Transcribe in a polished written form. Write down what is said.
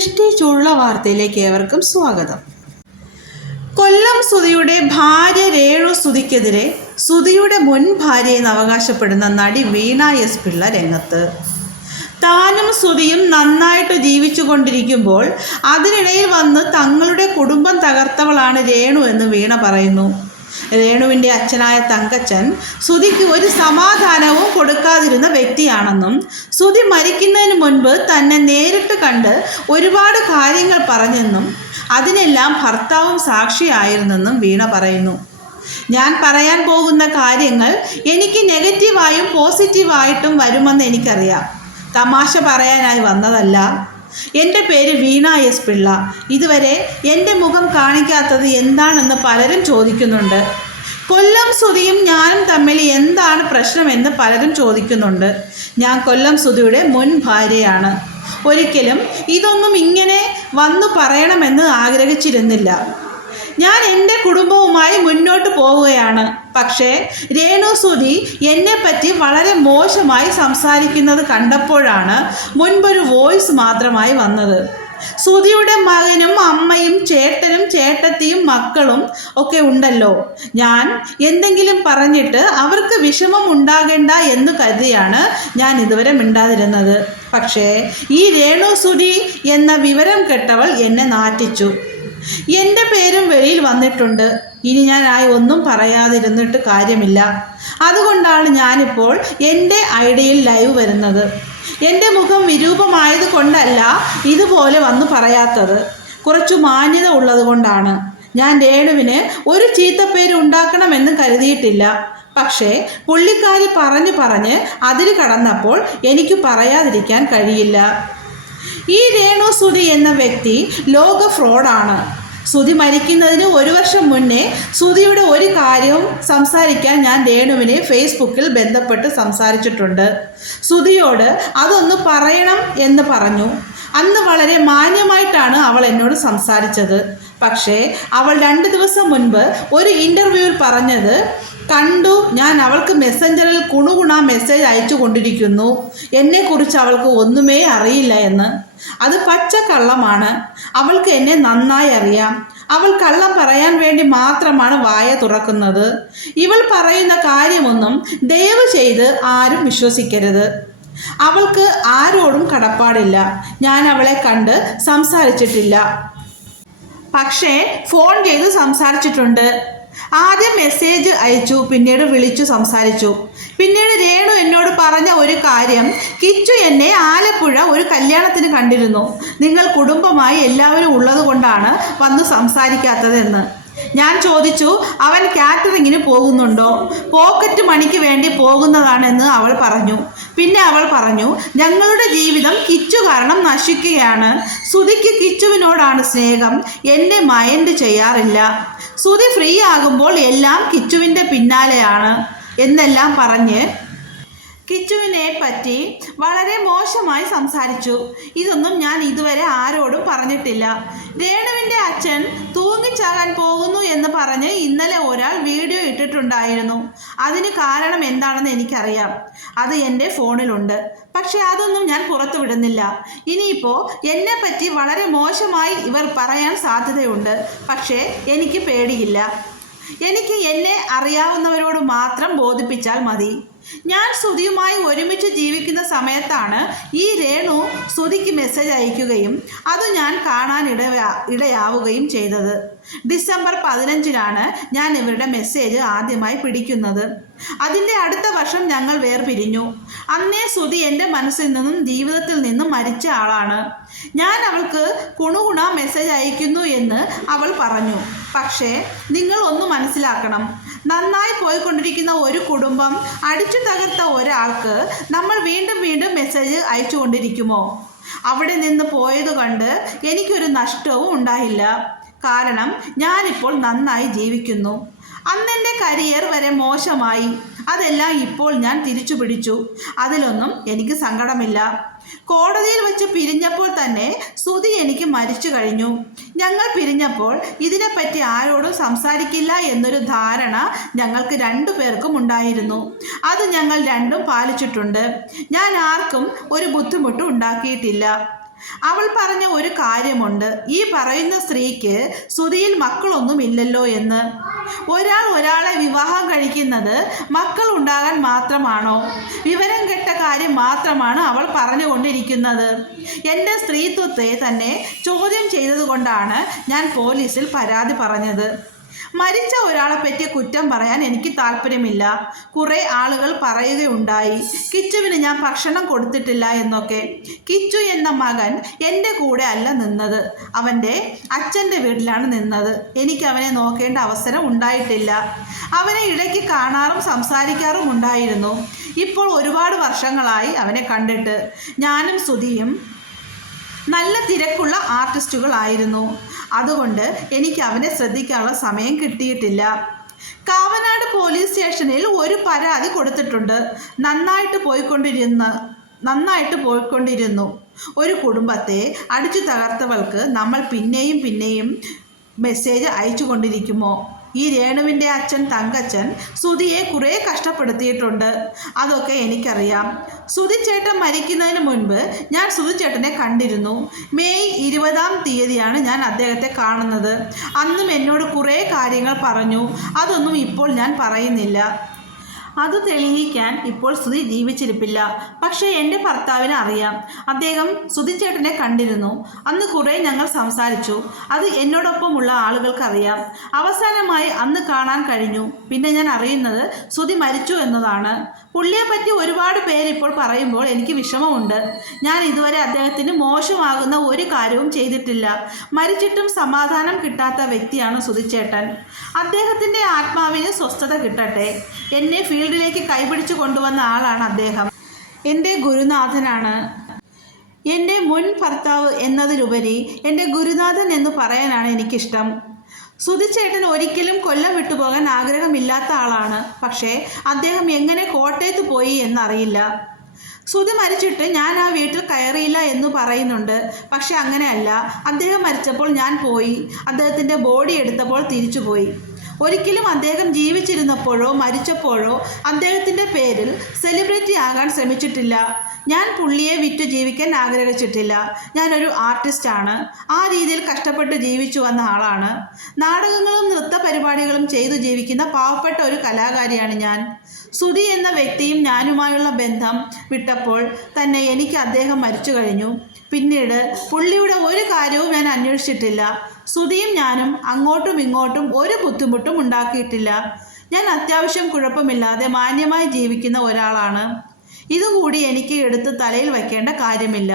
പ്രസ്റ്റീജുള്ള വാർത്തയിലേക്ക് ഏവർക്കും സ്വാഗതം. കൊല്ലം സുധിയുടെ ഭാര്യ രേണു സുധിക്കെതിരെ സുധിയുടെ മുൻ ഭാര്യയെന്ന് അവകാശപ്പെടുന്ന നടി വീണ എസ് പിള്ള രംഗത്ത്. താനും സുധിയും നന്നായിട്ട് ജീവിച്ചു കൊണ്ടിരിക്കുമ്പോൾ അതിനിടയിൽ വന്ന് തങ്ങളുടെ കുടുംബം തകർത്തവളാണ് രേണു എന്ന് വീണ പറയുന്നു. രേണുവിൻ്റെ അച്ഛനായ തങ്കച്ചൻ സുധിക്ക് ഒരു സമാധാനവും കൊടുക്കാതിരുന്ന വ്യക്തിയാണെന്നും സുധി മരിക്കുന്നതിന് മുൻപ് തന്നെ നേരിട്ട് കണ്ട് ഒരുപാട് കാര്യങ്ങൾ പറഞ്ഞെന്നും അതിനെല്ലാം ഭർത്താവും സാക്ഷിയായിരുന്നെന്നും വീണ പറയുന്നു. ഞാൻ പറയാൻ പോകുന്ന കാര്യങ്ങൾ എനിക്ക് നെഗറ്റീവായും പോസിറ്റീവായിട്ടും വരുമെന്ന് എനിക്കറിയാം. തമാശ പറയാനായി വന്നതല്ല. എൻ്റെ പേര് വീണ എസ് പിള്ള. ഇതുവരെ എൻ്റെ മുഖം കാണിക്കാത്തത് എന്താണെന്ന് പലരും ചോദിക്കുന്നുണ്ട്. കൊല്ലം സുധിയും ഞാനും തമ്മിൽ എന്താണ് പ്രശ്നമെന്ന് പലരും ചോദിക്കുന്നുണ്ട്. ഞാൻ കൊല്ലം സുധിയുടെ മുൻ ഭാര്യയാണ്. ഒരിക്കലും ഇതൊന്നും ഇങ്ങനെ വന്നു പറയണമെന്ന് ആഗ്രഹിച്ചിരുന്നില്ല. ഞാൻ എൻ്റെ കുടുംബവുമായി മുന്നോട്ട് പോവുകയാണ്. പക്ഷേ രേണു സുധി എന്നെപ്പറ്റി വളരെ മോശമായി സംസാരിക്കുന്നത് കണ്ടപ്പോഴാണ് മുൻപൊരു വോയിസ് മാത്രമായി വന്നത്. സുധിയുടെ മകനും അമ്മയും ചേട്ടനും ചേട്ടത്തിയും മക്കളും ഒക്കെ ഉണ്ടല്ലോ. ഞാൻ എന്തെങ്കിലും പറഞ്ഞിട്ട് അവർക്ക് വിഷമം ഉണ്ടാകേണ്ട എന്ന് കരുതിയാണ് ഞാൻ ഇതുവരെ മിണ്ടാതിരുന്നത്. പക്ഷേ ഈ രേണു സുധി എന്ന വിവരം കെട്ടവൾ എന്നെ നാറ്റിച്ചു. എൻ്റെ പേരും വെളിയിൽ വന്നിട്ടുണ്ട്. ഇനി ഞാൻ ഒന്നും പറയാതിരുന്നിട്ട് കാര്യമില്ല. അതുകൊണ്ടാണ് ഞാനിപ്പോൾ എൻ്റെ ഐഡിയയിൽ ലൈവ് വരുന്നത്. എൻ്റെ മുഖം വിരൂപമായത് കൊണ്ടല്ല ഇതുപോലെ വന്നു പറയാത്തത്. കുറച്ചു മാന്യത ഉള്ളത് കൊണ്ടാണ്. ഞാൻ രേണുവിന് ഒരു ചീത്തപ്പേര് ഉണ്ടാക്കണമെന്ന് കരുതിയിട്ടില്ല. പക്ഷേ പുള്ളിക്കാരി പറഞ്ഞ് അതിര് കടന്നപ്പോൾ എനിക്ക് പറയാതിരിക്കാൻ കഴിയില്ല. ഈ രേണു സുധി എന്ന വ്യക്തി ലോക ഫ്രോഡാണ്. സുധി മരിക്കുന്നതിന് 1 വർഷം മുന്നേ സുധിയുടെ ഒരു കാര്യവും സംസാരിക്കാൻ ഞാൻ രേണുവിനെ ഫേസ്ബുക്കിൽ ബന്ധപ്പെട്ട് സംസാരിച്ചിട്ടുണ്ട്. സുധിയോട് അതൊന്ന് പറയണം എന്ന് പറഞ്ഞു. അന്ന് വളരെ മാന്യമായിട്ടാണ് അവൾ എന്നോട് സംസാരിച്ചത്. പക്ഷേ അവൾ 2 ദിവസം മുൻപ് ഒരു ഇൻ്റർവ്യൂവിൽ പറഞ്ഞത് കണ്ടു. ഞാൻ അവൾക്ക് മെസ്സഞ്ചറിൽ കുണുകുണ മെസ്സേജ് അയച്ചു കൊണ്ടിരിക്കുന്നു. എന്നെക്കുറിച്ച് അവൾക്ക് ഒന്നുമേ അറിയില്ല എന്ന്. അത് പച്ച കള്ളമാണ്. അവൾക്ക് എന്നെ നന്നായി അറിയാം. അവൾ കള്ളം പറയാൻ വേണ്ടി മാത്രമാണ് വായ തുറക്കുന്നത്. ഇവൾ പറയുന്ന കാര്യമൊന്നും ദയവ് ചെയ്ത് ആരും വിശ്വസിക്കരുത്. അവൾക്ക് ആരോടും കടപ്പാടില്ല. ഞാൻ അവളെ കണ്ട് സംസാരിച്ചിട്ടില്ല. പക്ഷേ ഫോൺ ചെയ്ത് സംസാരിച്ചിട്ടുണ്ട്. ആദ്യം മെസ്സേജ് അയച്ചു, പിന്നീട് വിളിച്ചു സംസാരിച്ചു. പിന്നീട് രേണു എന്നോട് പറഞ്ഞ ഒരു കാര്യം, കിച്ചു എന്നെ ആലപ്പുഴ ഒരു കല്യാണത്തിന് കണ്ടിരുന്നു. നിങ്ങൾ കുടുംബമായി എല്ലാവരും ഉള്ളത് കൊണ്ടാണ് വന്ന് സംസാരിക്കാത്തതെന്ന്. ഞാൻ ചോദിച്ചു, അവൻ കാറ്ററിങ്ങിന് പോകുന്നുണ്ടോ? പോക്കറ്റ് മണിക്ക് വേണ്ടി പോകുന്നതാണെന്ന് അവൾ പറഞ്ഞു. പിന്നെ അവൾ പറഞ്ഞു, ഞങ്ങളുടെ ജീവിതം കിച്ചു കാരണം നശിക്കുകയാണ്. സുധിക്ക് കിച്ചുവിനോടാണ് സ്നേഹം. എന്നെ മൈൻഡ് ചെയ്യാറില്ല. സുധി ഫ്രീ ആകുമ്പോൾ എല്ലാം കിച്ചുവിൻ്റെ പിന്നാലെയാണ് എന്നെല്ലാം പറഞ്ഞ് കിച്ചുവിനെ പറ്റി വളരെ മോശമായി സംസാരിച്ചു. ഇതൊന്നും ഞാൻ ഇതുവരെ ആരോടും പറഞ്ഞിട്ടില്ല. രേണുവിൻ്റെ അച്ഛൻ തൂങ്ങിച്ചാകാൻ പോകുന്നു എന്ന് പറഞ്ഞ് ഇന്നലെ ഒരാൾ വീഡിയോ ഇട്ടിട്ടുണ്ടായിരുന്നു. അതിന് കാരണം എന്താണെന്ന് എനിക്കറിയാം. അത് എൻ്റെ ഫോണിലുണ്ട്. പക്ഷേ അതൊന്നും ഞാൻ പുറത്തു വിടുന്നില്ല. ഇനിയിപ്പോൾ എന്നെപ്പറ്റി വളരെ മോശമായി ഇവർ പറയാൻ സാധ്യതയുണ്ട്. പക്ഷേ എനിക്ക് പേടിയില്ല. എനിക്ക് എന്നെ അറിയാവുന്നവരോട് മാത്രം ബോധിപ്പിച്ചാൽ മതി. ഞാൻ സുധിയുമായി ഒരുമിച്ച് ജീവിക്കുന്ന സമയത്താണ് ഈ രേണു സുധിക്ക് മെസ്സേജ് അയക്കുകയും അത് ഞാൻ കാണാൻ ഇടയാവുകയും ചെയ്തത്. ഡിസംബർ 15-നാണ് ഞാൻ ഇവരുടെ മെസ്സേജ് ആദ്യമായി പിടിക്കുന്നത്. അതിൻ്റെ അടുത്ത വർഷം ഞങ്ങൾ വേർപിരിഞ്ഞു. അന്നേ സുധി എൻ്റെ മനസ്സിൽ നിന്നും ജീവിതത്തിൽ നിന്നും മരിച്ച ആളാണ്. ഞാൻ അവൾക്ക് കുണുകുണ മെസ്സേജ് അയക്കുന്നു എന്ന് അവൾ പറഞ്ഞു. പക്ഷേ നിങ്ങൾ ഒന്ന് മനസ്സിലാക്കണം. നന്നായി പോയിക്കൊണ്ടിരിക്കുന്ന ഒരു കുടുംബം അടിച്ചു തകർത്ത ഒരാൾക്ക് നമ്മൾ വീണ്ടും വീണ്ടും മെസ്സേജ് അയച്ചു കൊണ്ടിരിക്കുമോ? അവിടെ നിന്ന് പോയത് കണ്ട് എനിക്കൊരു നഷ്ടവും ഉണ്ടായില്ല. കാരണം ഞാനിപ്പോൾ നന്നായി ജീവിക്കുന്നു. അന്നെൻ്റെ കരിയർ വരെ മോശമായി. അതെല്ലാം ഇപ്പോൾ ഞാൻ തിരിച്ചു പിടിച്ചു. അതിലൊന്നും എനിക്ക് സങ്കടമില്ല. കോടതിയിൽ വെച്ച് പിരിഞ്ഞപ്പോൾ തന്നെ സുധി എനിക്ക് മരിച്ചു കഴിഞ്ഞു. ഞങ്ങൾ പിരിഞ്ഞപ്പോൾ ഇതിനെപ്പറ്റി ആരോടും സംസാരിക്കില്ല എന്നൊരു ധാരണ ഞങ്ങൾക്ക് 2 പേർക്കും ഉണ്ടായിരുന്നു. അത് ഞങ്ങൾ രണ്ടും പാലിച്ചിട്ടുണ്ട്. ഞാൻ ആർക്കും ഒരു ബുദ്ധിമുട്ടും ഉണ്ടാക്കിയിട്ടില്ല. അവൾ പറഞ്ഞ ഒരു കാര്യമുണ്ട്. ഈ പറയുന്ന സ്ത്രീക്ക് ശ്രുതിയിൽ മക്കളൊന്നുമില്ലല്ലോ എന്ന്. ഒരാളെ വിവാഹം കഴിക്കുന്നത് മക്കൾ ഉണ്ടാകാൻ മാത്രമാണോ? വിവരം കെട്ട കാര്യം മാത്രമാണ് അവൾ പറഞ്ഞുകൊണ്ടിരിക്കുന്നത്. എൻ്റെ സ്ത്രീത്വത്തെ തന്നെ ചോദ്യം ചെയ്തതുകൊണ്ടാണ് ഞാൻ പോലീസിൽ പരാതി പറഞ്ഞത്. മരിച്ച ഒരാളെ പറ്റി കുറ്റം പറയാൻ എനിക്ക് താല്പര്യമില്ല. കുറേ ആളുകൾ പറയുകയുണ്ടായി, കിച്ചുവിന് ഞാൻ ഭക്ഷണം കൊടുത്തിട്ടില്ല എന്നൊക്കെ. കിച്ചു എന്ന മകൻ എൻ്റെ കൂടെ അല്ല നിന്നത്, അവൻ്റെ അച്ഛൻ്റെ വീട്ടിലാണ് നിന്നത്. എനിക്ക് അവനെ നോക്കേണ്ട അവസരം ഉണ്ടായിട്ടില്ല. അവനെ ഇടയ്ക്ക് കാണാറും സംസാരിക്കാറും ഉണ്ടായിരുന്നു. ഇപ്പോൾ ഒരുപാട് വർഷങ്ങളായി അവനെ കണ്ടിട്ട്. ഞാനും ശ്രുതിയും നല്ല തിരക്കുള്ള ആർട്ടിസ്റ്റുകളായിരുന്നു. അതുകൊണ്ട് എനിക്ക് അവനെ ശ്രദ്ധിക്കാനുള്ള സമയം കിട്ടിയിട്ടില്ല. കാവനാട് പോലീസ് സ്റ്റേഷനിൽ ഒരു പരാതി കൊടുത്തിട്ടുണ്ട്. നന്നായിട്ട് പോയിക്കൊണ്ടിരുന്നു. ഒരു കുടുംബത്തെ അടിച്ചു തകർത്തവൾക്ക് നമ്മൾ പിന്നെയും മെസ്സേജ് അയച്ചു കൊണ്ടിരിക്കുമോ? ഈ രേണുവിൻ്റെ അച്ഛൻ തങ്കച്ചൻ ശ്രുതിയെ കുറേ കഷ്ടപ്പെടുത്തിയിട്ടുണ്ട്. അതൊക്കെ എനിക്കറിയാം. ശ്രുതിച്ചേട്ടൻ മരിക്കുന്നതിന് മുൻപ് ഞാൻ ശ്രുതിച്ചേട്ടനെ കണ്ടിരുന്നു. മെയ് 20-ാം തീയതിയാണ് ഞാൻ അദ്ദേഹത്തെ കാണുന്നത്. അന്നും എന്നോട് കുറേ കാര്യങ്ങൾ പറഞ്ഞു. അതൊന്നും ഇപ്പോൾ ഞാൻ പറയുന്നില്ല. അത് തെളിയിക്കാൻ ഇപ്പോൾ ശ്രുതി ജീവിച്ചിരിപ്പില്ല. പക്ഷേ എൻ്റെ ഭർത്താവിന് അറിയാം. അദ്ദേഹം ശ്രുതിച്ചേട്ടനെ കണ്ടിരുന്നു. അന്ന് കുറേ ഞങ്ങൾ സംസാരിച്ചു. അത് എന്നോടൊപ്പമുള്ള ആളുകൾക്കറിയാം. അവസാനമായി അന്ന് കാണാൻ കഴിഞ്ഞു. പിന്നെ ഞാൻ അറിയുന്നത് ശ്രുതി മരിച്ചു എന്നതാണ്. പുള്ളിയെപ്പറ്റി ഒരുപാട് പേര് ഇപ്പോൾ പറയുമ്പോൾ എനിക്ക് വിഷമമുണ്ട്. ഞാൻ ഇതുവരെ അദ്ദേഹത്തിന് മോശമാകുന്ന ഒരു കാര്യവും ചെയ്തിട്ടില്ല. മരിച്ചിട്ടും സമാധാനം കിട്ടാത്ത വ്യക്തിയാണ് ശ്രുതിച്ചേട്ടൻ. അദ്ദേഹത്തിൻ്റെ ആത്മാവിന് സ്വസ്ഥത കിട്ടട്ടെ. എന്നെ ഫീൽഡിലേക്ക് കൈപിടിച്ചു കൊണ്ടുവന്ന ആളാണ് അദ്ദേഹം. എൻ്റെ ഗുരുനാഥനാണ്. എൻ്റെ മുൻ ഭർത്താവ് എന്നതിലുപരി എൻ്റെ ഗുരുനാഥൻ എന്ന് പറയാനാണ് എനിക്കിഷ്ടം. ശ്രുതിച്ചേട്ടൻ ഒരിക്കലും കൊല്ലം വിട്ടുപോകാൻ ആഗ്രഹമില്ലാത്ത ആളാണ്. പക്ഷേ അദ്ദേഹം എങ്ങനെ കോട്ടയത്ത് പോയി എന്നറിയില്ല. ശ്രുതി മരിച്ചിട്ട് ഞാൻ ആ വീട്ടിൽ കയറിയില്ല എന്ന് പറയുന്നുണ്ട്. പക്ഷെ അങ്ങനെയല്ല. അദ്ദേഹം മരിച്ചപ്പോൾ ഞാൻ പോയി. അദ്ദേഹത്തിൻ്റെ ബോഡി എടുത്തപ്പോൾ തിരിച്ചുപോയി. ഒരിക്കലും അദ്ദേഹം ജീവിച്ചിരുന്നപ്പോഴോ മരിച്ചപ്പോഴോ അദ്ദേഹത്തിൻ്റെ പേരിൽ സെലിബ്രിറ്റി ആകാൻ ശ്രമിച്ചിട്ടില്ല. ഞാൻ പുള്ളിയെ വിറ്റ് ജീവിക്കാൻ ആഗ്രഹിച്ചിട്ടില്ല. ഞാനൊരു ആർട്ടിസ്റ്റാണ്. ആ രീതിയിൽ കഷ്ടപ്പെട്ട് ജീവിച്ചു വന്ന ആളാണ്. നാടകങ്ങളും നൃത്ത പരിപാടികളും ചെയ്തു ജീവിക്കുന്ന പാവപ്പെട്ട ഒരു കലാകാരിയാണ് ഞാൻ. ശ്രുതി എന്ന വ്യക്തിയും ഞാനുമായുള്ള ബന്ധം വിട്ടപ്പോൾ തന്നെ എനിക്ക് അദ്ദേഹം മരിച്ചു കഴിഞ്ഞു. പിന്നീട് പുള്ളിയുടെ ഒരു കാര്യവും ഞാൻ അന്വേഷിച്ചിട്ടില്ല. ശ്രുതിയും ഞാനും അങ്ങോട്ടും ഇങ്ങോട്ടും ഒരു ബുദ്ധിമുട്ടും ഉണ്ടാക്കിയിട്ടില്ല. ഞാൻ അത്യാവശ്യം കുഴപ്പമില്ലാതെ മാന്യമായി ജീവിക്കുന്ന ഒരാളാണ്. ഇതുകൂടി എനിക്ക് എടുത്ത് തലയിൽ വയ്ക്കേണ്ട കാര്യമില്ല.